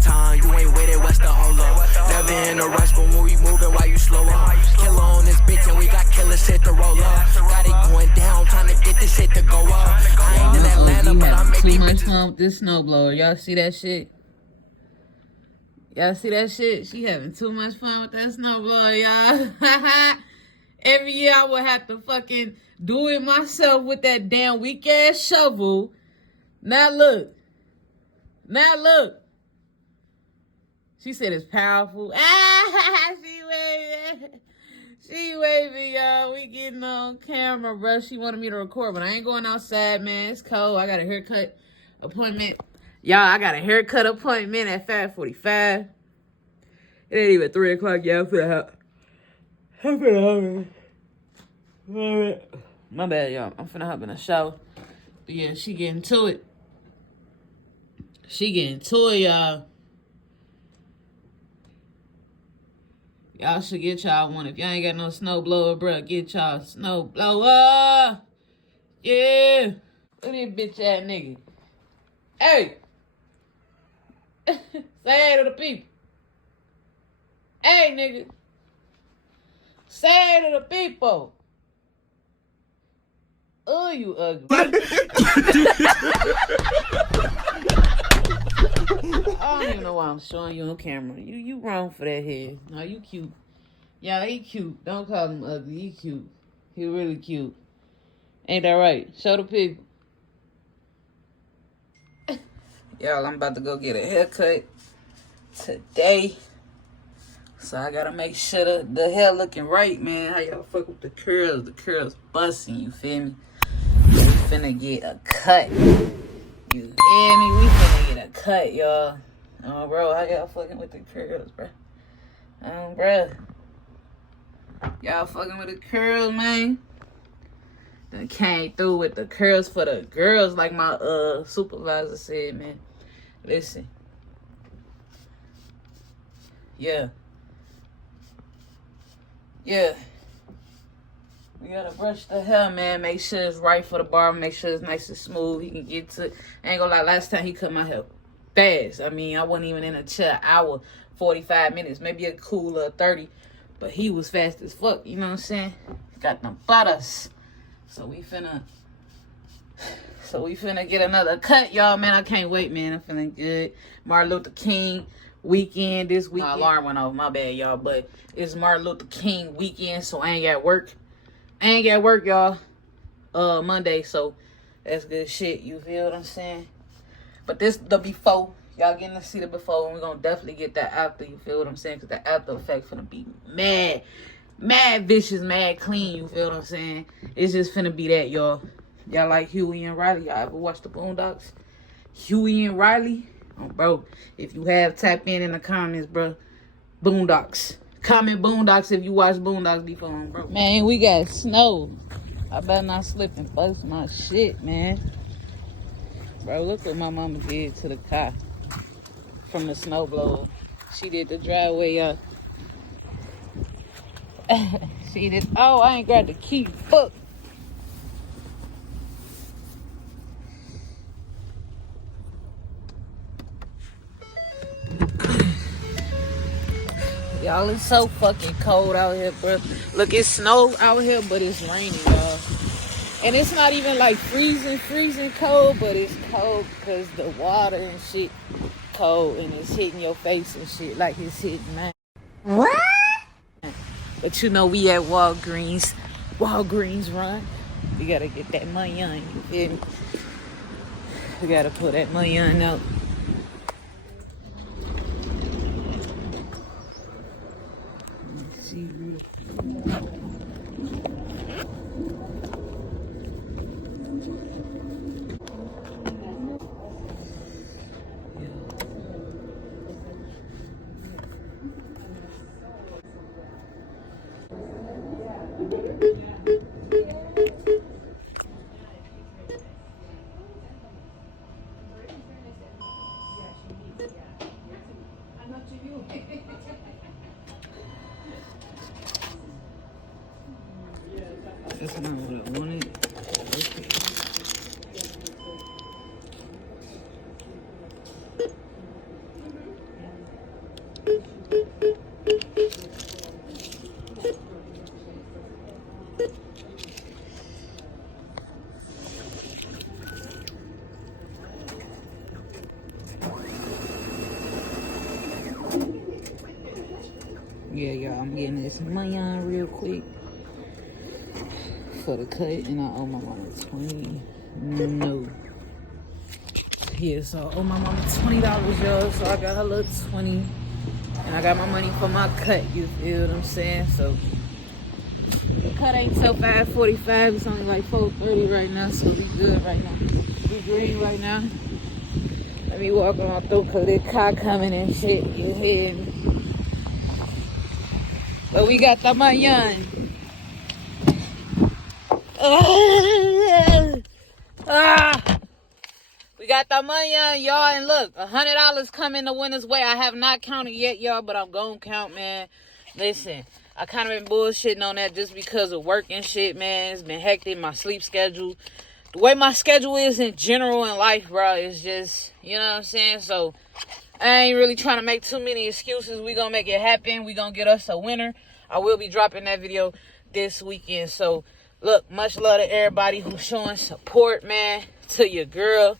time. You ain't with it, what's the hold up? Never in a rush, but when we moving, why you slow up? Killer on this bitch, and we got killer shit to roll up. Got it going down, trying to get this shit to go up. I ain't in Atlanta, but I make too these much bitches. fun with this snowblower. Y'all see that shit? Y'all see that shit? She having too much fun with that snowblower, y'all. Every year I would have to fucking do it myself with that damn weak ass shovel. Now look. Now look. She said it's powerful. Ah, she waving. She waving, y'all. We getting on camera, bro. She wanted me to record, but I ain't going outside, man. It's cold. I got a haircut appointment. Y'all, I got a haircut appointment at 5:45. It ain't even 3 o'clock, y'all. I'm finna hop. My bad, y'all. I'm finna hop in the shower. But yeah, she getting to it. She getting to it, y'all. Y'all should get y'all one. If y'all ain't got no snowblower, bro, get y'all snowblower. Yeah. Look at this bitch ass nigga. Hey. Say hey to the people. Hey, nigga. Say hey to the people. Oh, you ugly. I don't even know why I'm showing you on camera. You wrong for that head. No, you cute. Yeah, he cute. Don't call him ugly. He cute. He really cute. Ain't that right? Show the people. Y'all, I'm about to go get a haircut today. So I gotta make sure the hair looking right, man. How y'all fuck with the curls? The curls busting, you feel me? We finna get a cut. You hear me? We finna get a cut, y'all. Oh, bro, how y'all fucking with the curls, bro? Oh, bro. Y'all fucking with the curls, man? Done came through with the curls for the girls, like my supervisor said, man. Listen. Yeah. Yeah. We gotta brush the hair, man. Make sure it's right for the barber. Make sure it's nice and smooth. He can get to it. I ain't gonna lie, last time he cut my hair fast. I mean, I wasn't even in a chair an hour, 45 minutes, maybe a cooler 30. But he was fast as fuck, you know what I'm saying? Got them butters. So we finna get another cut, y'all, man. I can't wait, man. I'm feeling good. Martin Luther King weekend this week. My alarm went off, my bad, y'all. But it's Martin Luther King weekend, so I ain't got work. Y'all. Monday, so that's good shit. You feel what I'm saying? But this the before. Y'all getting to see the before, and we're gonna definitely get that after. You feel what I'm saying? Because the after effect finna be mad vicious, mad clean. You feel what I'm saying? It's just finna be that, y'all. Y'all like Huey and Riley? Y'all ever watch the Boondocks? Huey and Riley? Oh, bro, if you have, tap in the comments, bro. Boondocks. Comment Boondocks if you watch Boondocks before, bro. Man, we got snow. I better not slip and bust my shit, man. Bro, look what my mama did to the car from the snowblower. She did the driveway, y'all. She did. Oh, I ain't got the key. Fuck. Y'all, it's so fucking cold out here, bro. Look, it's snow out here, but it's raining, y'all. And it's not even like freezing cold, but it's cold because the water and shit cold, and it's hitting your face and shit like it's hitting mine. What? But you know we at Walgreens run. We gotta get that money on, you feel me? We gotta put that money on out. Let's see. That's not what I wanted. Okay. Yeah, y'all, I'm getting this money on real quick for the cut, and I owe my mama 20. No. Yeah, so I owe my mama $20, y'all. So I got her little 20, and I got my money for my cut. You feel what I'm saying? So the cut ain't till 5:45. It's only like 4:30 right now, so we good right now. We green right now. Let me walk on through because this car coming and shit. You hear me? But we got the money on. We got the money on, y'all. And look, $100 coming the winner's way. I have not counted yet, y'all, but I'm going to count, man. Listen, I kind of been bullshitting on that just because of work and shit, man. It's been hectic, my sleep schedule. The way my schedule is in general in life, bro, is just, you know what I'm saying? So I ain't really trying to make too many excuses. We gonna make it happen. We gonna get us a winner. I will be dropping that video this weekend. So look, much love to everybody who's showing support, man, to your girl.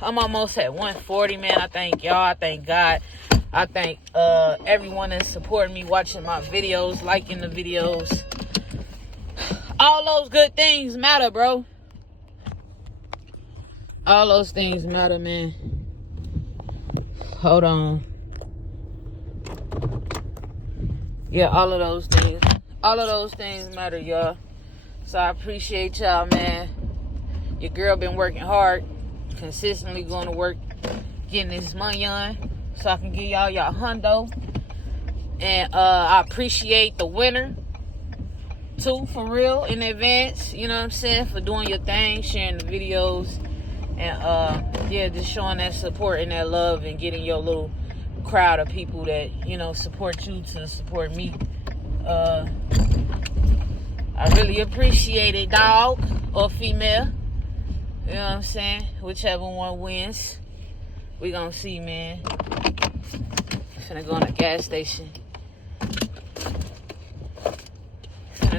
I'm almost at 140, man. I thank y'all. I thank God. I thank everyone that's supporting me, watching my videos, liking the videos. All those good things matter, bro. All those things matter, man. Hold on. Yeah, all of those things. All of those things matter, y'all. So I appreciate y'all, man. Your girl been working hard, consistently going to work, getting this money on, so I can give y'all hundo. And I appreciate the winner, too, for real, in advance. You know what I'm saying? For doing your thing, sharing the videos, and yeah, just showing that support and that love and getting your little crowd of people that, you know, support you to support me. I really appreciate it, dog or female. You know what I'm saying? Whichever one wins, we gonna see, man. Finna go on a gas station.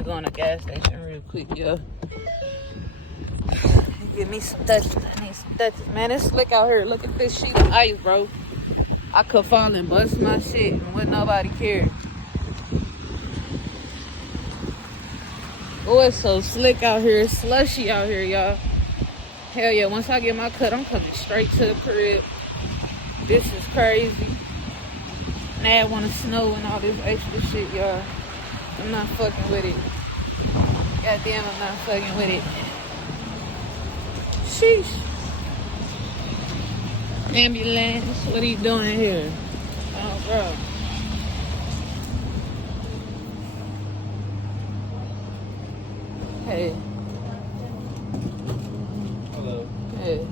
Go on a gas station real quick, yo. Give me some Dutchess. I need some Dutchess. Man, it's slick out here. Look at this sheet of ice, bro. I could fall and bust my shit and wouldn't nobody care. Oh, it's so slick out here. It's slushy out here, y'all. Hell yeah, once I get my cut, I'm coming straight to the crib. This is crazy. Now I want to snow and all this extra shit, y'all. I'm not fucking with it. Goddamn, I'm not fucking with it. Sheesh. Ambulance, what are you doing here? Oh, bro. Hey. Hello. Hey.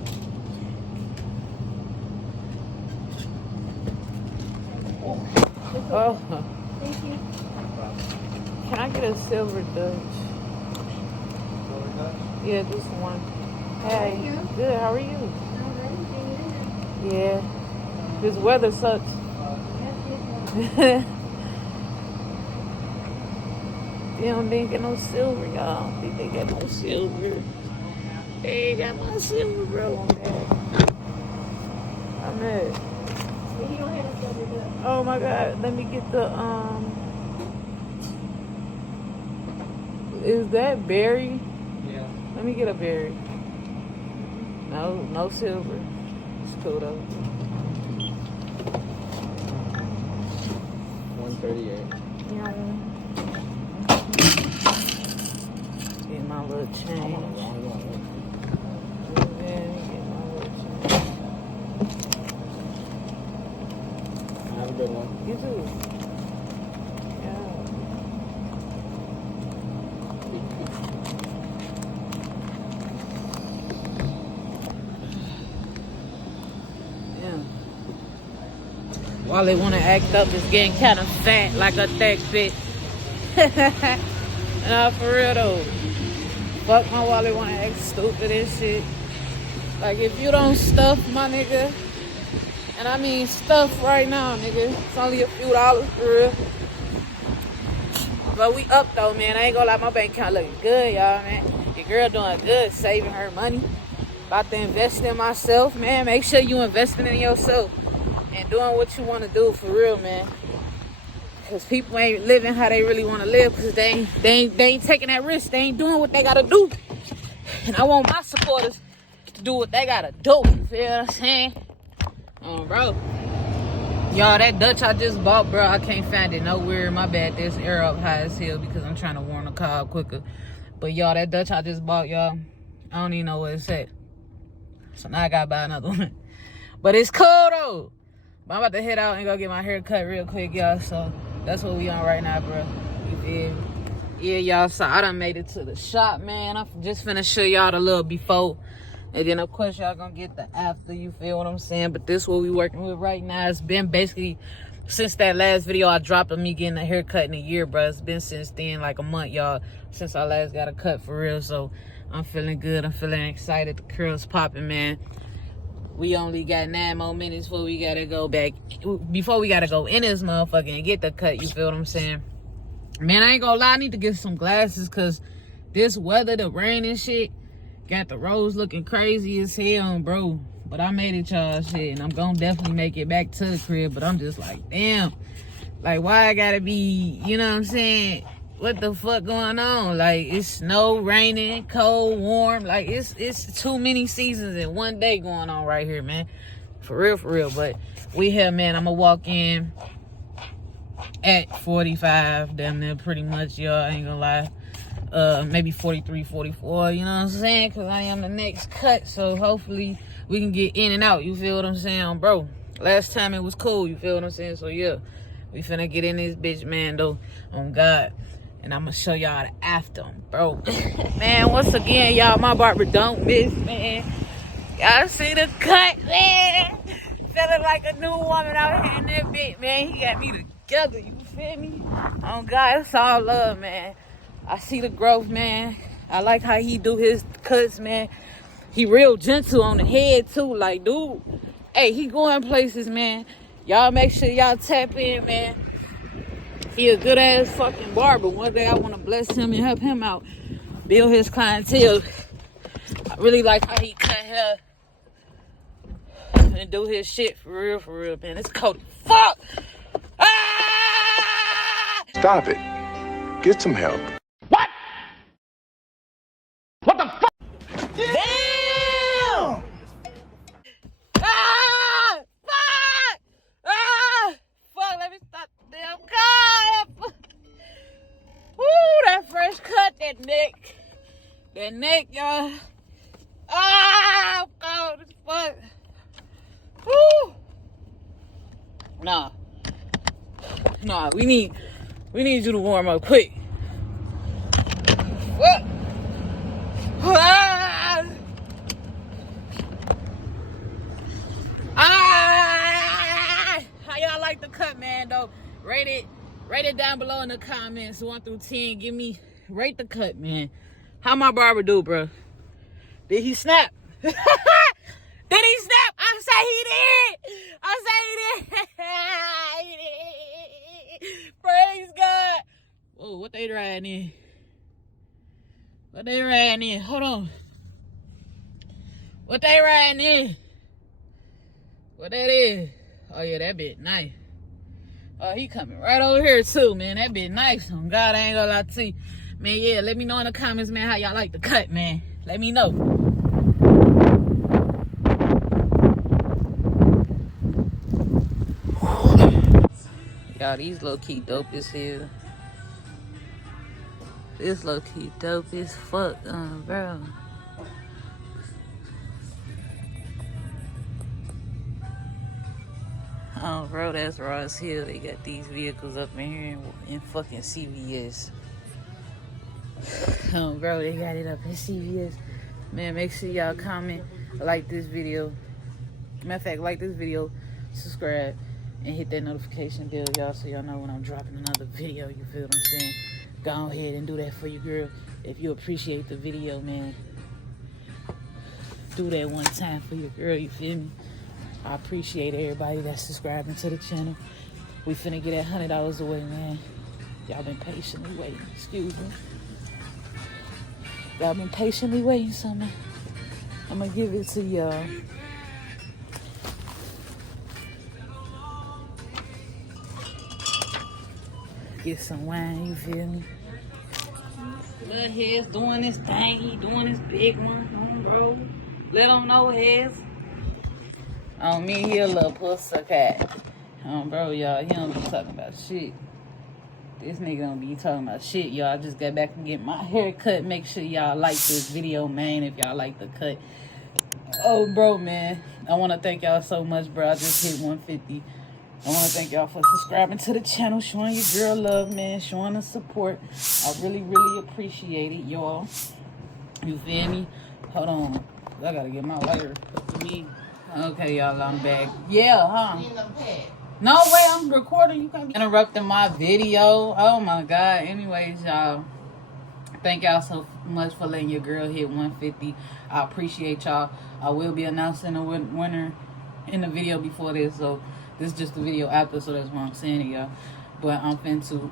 Oh. Thank you. Can I get a silver Dutch? Silver Dutch? Yeah, just one. Hey. How are you? Good, how are you? All right. Yeah. This weather sucks. They don't get no silver, y'all. I don't think they got no silver. They ain't got my silver, bro. I'm mad. You don't have a silver Dutch. Oh my God. Let me get the, is that berry? Yeah. Let me get a berry. No silver. It's cool though. 138. Yeah. Get my little change. I'm on the wrong one. Yeah, get my little change. Have a good one. You too. Yeah. While they want to act up, it's getting kind of fat like a thick bitch. Nah, for real though. Fuck my Wally want to act stupid and shit. Like, if you don't stuff, my nigga, and I mean stuff right now, nigga, it's only a few dollars for real. But we up though, man. I ain't gonna lie, my bank account looking good, y'all, man. Your girl doing good, saving her money. About to invest in myself, man. Make sure you investing in yourself and doing what you want to do for real, man. Cause people ain't living how they really want to live, cause they ain't taking that risk. They ain't doing what they gotta do. And I want my supporters to do what they gotta do. You feel what I'm saying? Bro. Y'all, that Dutch I just bought, bro, I can't find it nowhere. My bad, there's air up high as hell because I'm trying to warm the car up quicker. But y'all, that Dutch I just bought, y'all, I don't even know where it's at. So now I gotta buy another one. But it's cool though. But I'm about to head out and go get my hair cut real quick, y'all. So that's what we on right now, bro. You feel? Yeah, y'all, so I done made it to the shop, man. I'm just finna show y'all the little before. And then, of course, y'all gonna get the after, you feel what I'm saying? But this what we working with right now. It's been basically, since that last video I dropped of me getting a haircut in a year, bro. It's been since then, like a month, y'all, since I last got a cut for real. So I'm feeling good. I'm feeling excited. The curls popping, man. We only got 9 more minutes before we gotta go back, before we gotta go in this motherfucker and get the cut, you feel what I'm saying? Man, I ain't gonna lie, I need to get some glasses because this weather, the rain and shit, got the roads looking crazy as hell, bro. But I made it, y'all, shit, and I'm gonna definitely make it back to the crib. But I'm just like, damn, like, why I gotta be, you know what I'm saying? What the fuck going on? Like, it's snow, raining, cold, warm. Like, it's too many seasons in one day going on right here, man. For real, for real. But we here, man. I'm gonna walk in at 45, damn near pretty much, y'all. I ain't gonna lie. Maybe 43, 44, you know what I'm saying? Because I am the next cut, so hopefully we can get in and out, you feel what I'm saying, bro? Last time it was cool, you feel what I'm saying? So yeah, we finna get in this bitch, man, though, on God. And I'm gonna show y'all the after, bro. Man, once again, y'all, my barber don't miss, man. Y'all see the cut, man? Feeling like a new woman out here in that bitch, man. He got me together, you feel me? Oh God, it's all love, man. I see the growth, man. I like how he do his cuts, man. He real gentle on the head, too. Like, dude, hey, he going places, man. Y'all make sure y'all tap in, man. He a good-ass fucking barber. One day I want to bless him and help him out. Build his clientele. I really like how he cut hair and do his shit for real, man. It's cold. Fuck! Ah! Stop it. Get some help. Damn! Ah! Fuck! Ah! Fuck, let me stop the damn car. Woo, that fresh cut, that neck. That neck, y'all. Ah! I'm cold as fuck. Woo! Nah, we need you to warm up quick. What? Ah! Ah! How y'all like the cut, man, though? Rate it down below in the comments, 1 through 10. Rate the cut, man. How my barber do, bro? Did he snap? Did he snap? I say he did. He did. Praise God. Whoa, what they riding in? Hold on. What they riding in? What that is? Oh, yeah, that bit nice. Oh, he coming right over here, too, man. That bit nice. Oh, God, I ain't gonna lie to you. Man, yeah, let me know in the comments, man, how y'all like the cut, man. Let me know. Y'all, these low-key dope as hell. This low-key dope as fuck, bro. Oh, bro, that's raw as hell. They got these vehicles up in here in fucking CVS. Oh, bro, they got it up in CVS. Man, make sure y'all comment, like this video. Matter of fact, like this video, subscribe, and hit that notification bell, y'all, so y'all know when I'm dropping another video. You feel what I'm saying? Go ahead and do that for your girl. If you appreciate the video, man, do that one time for your girl, you feel me? I appreciate everybody that's subscribing to the channel. We finna get that $100 away, man. Y'all been patiently waiting. Excuse me. Y'all been patiently waiting, so I'm gonna give it to y'all. Get some wine, you feel me? Little Heads doing this thing, he doing this big one, bro. Let him know, Heads. On me, he a little pussy cat. Bro, y'all, he don't be talking about shit. This nigga don't be talking about shit, y'all. I just got back and get my hair cut. Make sure y'all like this video, man, if y'all like the cut. Oh, bro, man. I want to thank y'all so much, bro. I just hit 150. I want to thank y'all for subscribing to the channel, showing your girl love, man, showing the support. I really, really appreciate it, y'all. You feel me? Hold on. I got to get my lighter to me. Okay, y'all, I'm back. Yeah, huh? No way, I'm recording. You can't be interrupting my video. Oh my God. Anyways, y'all, thank y'all so much for letting your girl hit 150. I appreciate y'all. I will be announcing the winner in the video before this, so this is just the video after, so that's what I'm saying to y'all. But I'm finna to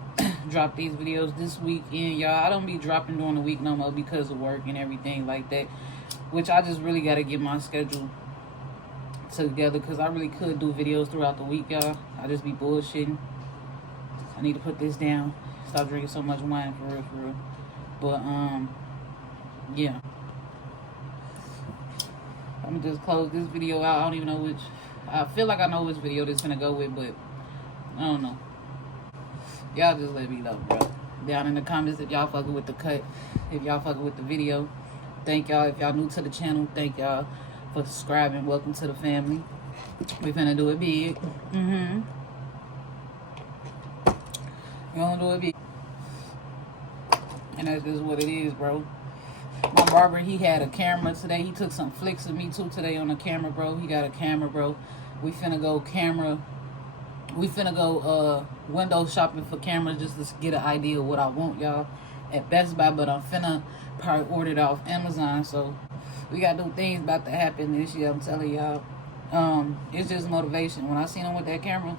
drop these videos this weekend, y'all. I don't be dropping during the week no more because of work and everything like that, which I just really got to get my schedule together, because I really could do videos throughout the week, y'all. I just be bullshitting. I need to put this down, stop drinking so much wine, for real. But yeah, I'm gonna just close this video out. I don't even know which, I feel like I know which video this is gonna go with, but I don't know. Y'all just let me know, bro, down in the comments if y'all fucking with the cut, if y'all fucking with the video. Thank y'all. If y'all new to the channel, thank y'all for subscribing. Welcome to the family. We finna do it big. We gonna do it big. And that's just what it is, bro. My barber, he had a camera today. He took some flicks of me too today on the camera, bro. He got a camera, bro. We finna go window shopping for cameras just to get an idea of what I want, y'all, at Best Buy. But I'm finna probably order it off Amazon, so we got new things about to happen this year, I'm telling y'all. It's just motivation. When I seen him with that camera,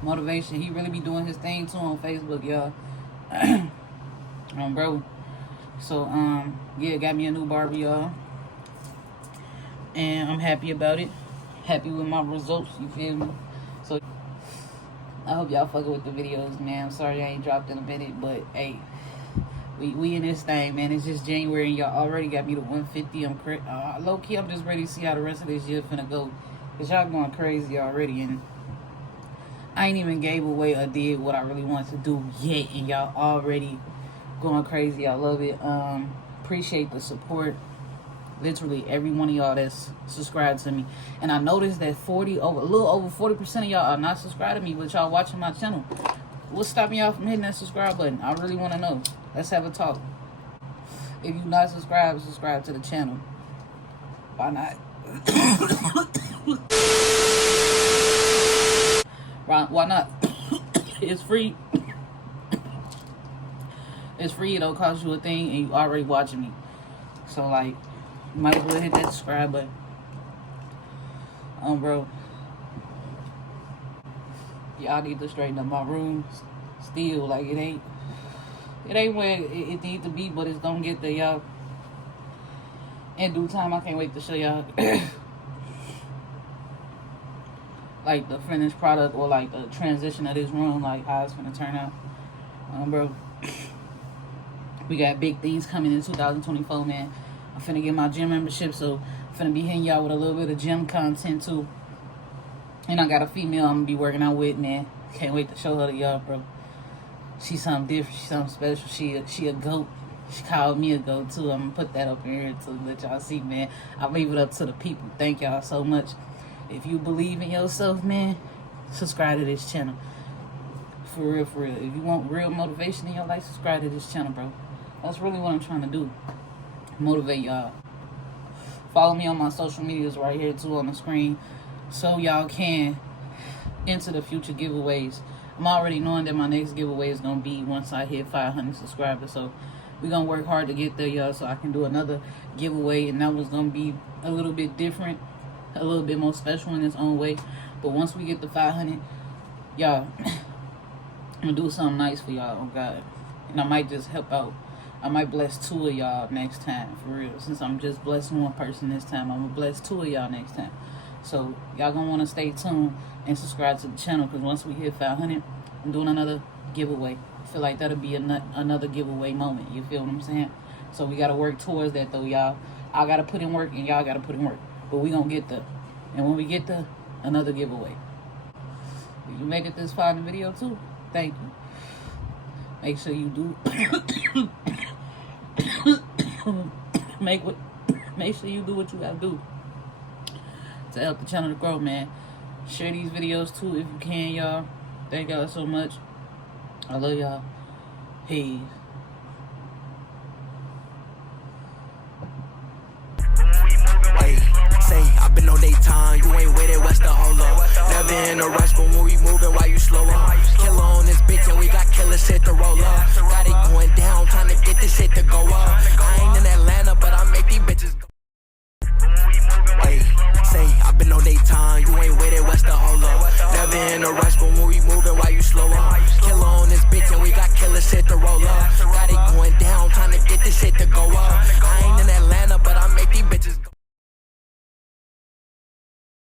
motivation. He really be doing his thing too on Facebook, y'all. Bro. So, yeah, got me a new barber, y'all. And I'm happy about it. Happy with my results, you feel me? So, I hope y'all fucking with the videos, man. I'm sorry I ain't dropped in a minute, but, hey, we in this thing, man. It's just January and y'all already got me to 150. I'm low-key, I'm just ready to see how the rest of this year finna go. Because y'all going crazy already, and I ain't even gave away or did what I really wanted to do yet, and y'all already going crazy. I love it. Appreciate the support. Literally every one of y'all that's subscribed to me. And I noticed that a little over 40% of y'all are not subscribed to me, but y'all watching my channel. What's stopping y'all from hitting that subscribe button? I really want to know. Let's have a talk. If you're not subscribed, subscribe to the channel. Why not? Why not? It's free. It's free. It don't cost you a thing, and you already watching me. So, like, you might as well hit that subscribe button. Bro. Y'all need to straighten up my room. Still, like, it ain't where it needs to be, but it's gonna get there, y'all. In due time, I can't wait to show y'all like the finished product, or like the transition of this room, like how it's gonna turn out. Bro, we got big things coming in 2024, man. I'm finna get my gym membership, so I'm finna be hitting y'all with a little bit of gym content too. And I got a female I'm gonna be working out with, man. Can't wait to show her to y'all, bro. She's something different. She's something special. She a goat. She called me a goat too. I'm gonna put that up in here to let y'all see, man. I leave it up to the people. Thank y'all so much. If you believe in yourself, man, subscribe to this channel. For real, for real. If you want real motivation in your life, subscribe to this channel, bro. That's really what I'm trying to do. Motivate y'all. Follow me on my social medias right here too on the screen, so y'all can enter the future giveaways. I'm already knowing that my next giveaway is going to be once I hit 500 subscribers. So we're going to work hard to get there, y'all, so I can do another giveaway. And that was going to be a little bit different, a little bit more special in its own way. But once we get to 500, y'all, I'm going to do something nice for y'all, oh God. And I might just help out. I might bless 2 of y'all next time, for real. Since I'm just blessing 1 person this time, I'm going to bless 2 of y'all next time. So y'all going to want to stay tuned and subscribe to the channel, because once we hit 500, I'm doing another giveaway. I feel like that'll be another giveaway moment. You feel what I'm saying? So we gotta work towards that though, y'all. I gotta put in work and y'all gotta put in work. But we gonna get there. And when we get there, another giveaway. If you make it this far in the video too, thank you. Make sure you do make sure you do what you gotta do to help the channel to grow, man. Share these videos too if you can, y'all. Thank y'all so much. I love y'all. Peace. Hey, say, I've been on daytime, you ain't with it, what's the hold up? Never in a rush, but when we moving, why you slow up? Killer on this bitch, and we got killer shit to roll up. Got it going down, trying to get this shit to go up.